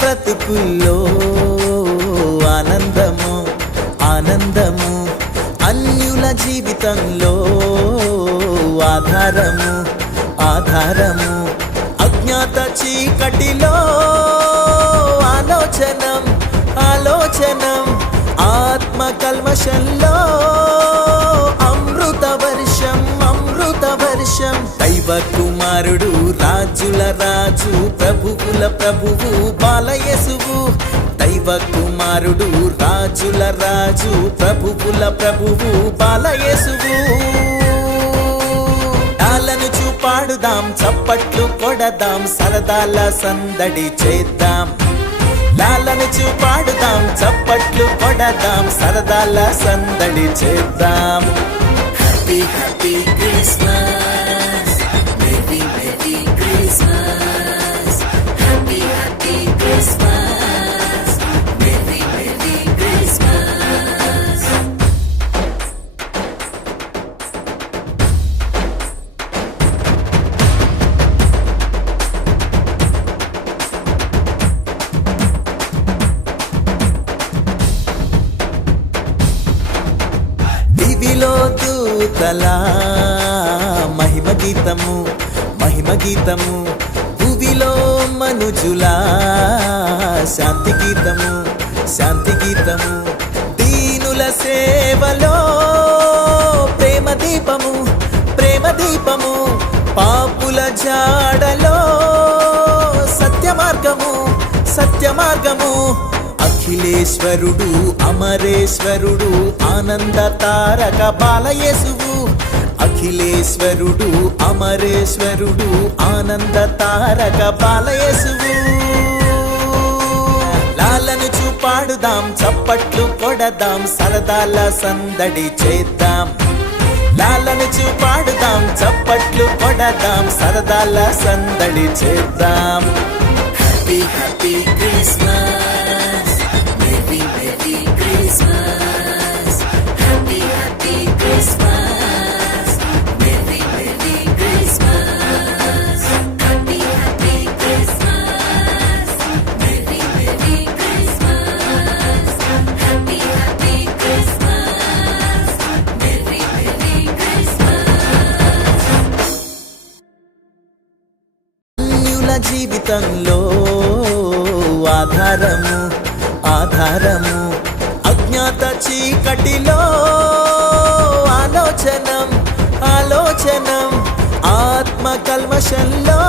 బ్రతుకుల్లో ఆనందము ఆనందము, అన్యుల జీవితంలో ఆధారము ఆధారము, అజ్ఞాత చీకటిలో ఆలోచనం ఆలోచనం, ఆత్మ కల్మషంలో అమృత వర్షం అమృత వర్షం. దైవ కుమారుడు రాజుల రాజు ప్రభువుల ప్రభువు బాలయేసువు, దైవ కుమారుడు రాజుల రాజు ప్రభువుల ప్రభువు బాలయేసువు. డాలను చూపాడుదాం, చప్పట్లు కొడదాం, సరదాల సందడి చేద్దాం. లాలను చూపాడుదాం, చప్పట్లు కొడదాం, సరదాల సందడి చేద్దాం. Happy happy Christmas, merry merry Christmas, happy happy Christmas, merry merry Christmas. దివిలో దూతల మహిమ గీతము మహిమ గీతము, భువిలో మనుజుల శాంతి గీతము శాంతి గీతము, దీనుల సేవలో ప్రేమ దీపము ప్రేమ దీపము, పాపుల జాడలో సత్య మార్గము సత్య మార్గము. అఖిలేశ్వరుడు అమరేశ్వరుడు ఆనంద తారక బాలయేసువు, అఖిలేశ్వరుడు అమరేశ్వరుడు ఆనంద తారక బాలయేసువు. లాలను చూపాడుదాం, చప్పట్లు కొడదాం, సరదాల సందడి చేద్దాం. లాలను చూపాడుదాం, చప్పట్లు కొడదాం, సరదాల సందడి చేద్దాం. Happy happy Christmas, merry merry Christmas, happy happy Christmas, merry merry Christmas, happy happy Christmas, merry merry Christmas, happy happy Christmas, merry merry Christmas. అన్యుల జీవితంలో ఆధారము ఆధారము, అజ్ఞాత చీకటిలో ఆలోచనం ఆలోచనం, ఆత్మ కల్మషంలో